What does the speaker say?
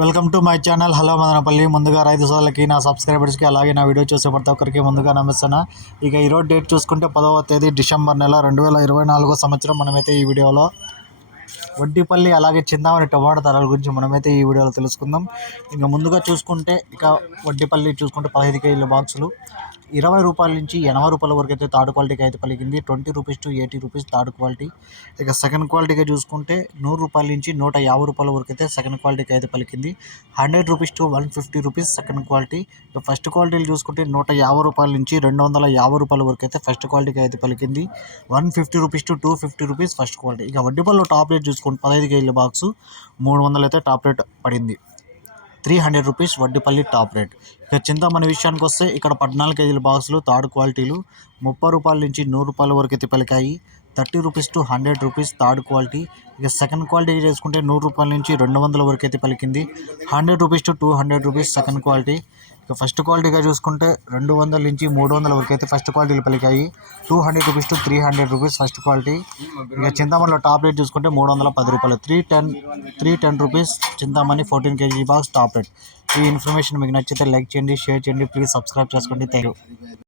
Welcome to my channel. Hello Madanapalli. ముందుగా రైతు సోదరులకి నా సబ్స్క్రైబర్స్కి అలాగే నా వీడియో చూసే ప్రతి ఒక్కరికి ముందుగా నమస్తున్నా ఇక ఈరోజు డేట్ చూసుకుంటే పదవ తేదీ డిసెంబర్ నెల రెండు వేల ఇరవై నాలుగో సంవత్సరం. మనమైతే ఈ వీడియోలో వడ్డీపల్లి అలాగే చిందామణి టొమాటో ధరల గురించి మనమైతే ఈ వీడియోలో తెలుసుకుందాం. ఇంకా ముందుగా చూసుకుంటే ఇక వడ్డీపల్లి చూసుకుంటే పదహైదు కేజీల బాక్సులు ఇరవై రూపాయల నుంచి ఎనభై రూపాయల వరకు అయితే థర్డ్ క్వాలిటీకి అయితే పలికింది. Twenty rupees to eighty rupees third quality. ఇక సెకండ్ క్వాలిటీగా చూసుకుంటే నూరు రూపాయల నుంచి నూట యాభై రూపాయల వరకు అయితే సెకండ్ క్వాలిటీకి అయితే పలికింది. Hundred rupees to one fifty rupees second quality. ఇక ఫస్ట్ క్వాలిటీలు చూసుకుంటే నూట యాభై రూపాయల నుంచి రెండు వందల యాభై రూపాయల వరకు అయితే ఫస్ట్ క్వాలిటీకి అయితే పలికింది. One fifty rupees to two fifty rupees first quality. ఇక వడ్డీపల్లిలో టాప్ రేట్ చూసుకుంటే పదహైదు కేజీల బాక్స్ మూడు వందలు అయితే టాప్ రేట్ పడింది. Three hundred rupees Vaddipalli top rate. ఇక చింతామణి విషయానికి వస్తే ఇక్కడ పద్నాలుగు కేజీల బాక్సులు థర్డ్ క్వాలిటీలు ముప్పై రూపాయల నుంచి నూరు రూపాయల వరకు అయితే పలికాయి. Thirty rupees to hundred rupees third quality. ఇక సెకండ్ క్వాలిటీ చేసుకుంటే నూరు రూపాయల నుంచి రెండు వందల వరకు అయితే పలికింది. Hundred rupees to two hundred rupees second quality. ఇక ఫస్ట్ క్వాలిటీగా చూసుకుంటే రెండు వందల నుంచి మూడు వందల వరకు అయితే ఫస్ట్ క్వాలిటీలు పలికాయి. Two hundred rupees to three hundred rupees first quality. ఇక చింతామణిలో టాప్ రేట్ చూసుకుంటే మూడు వందల పది రూపాయలు. Three ten three ten rupees Chintamani fourteen KG box top rate. ఈ ఇన్ఫర్మేషన్ మీకు నచ్చితే లైక్ చేయండి షేర్ చేయండి. ప్లీజ్ సబ్స్క్రైబ్ చేసుకోండి. Thank you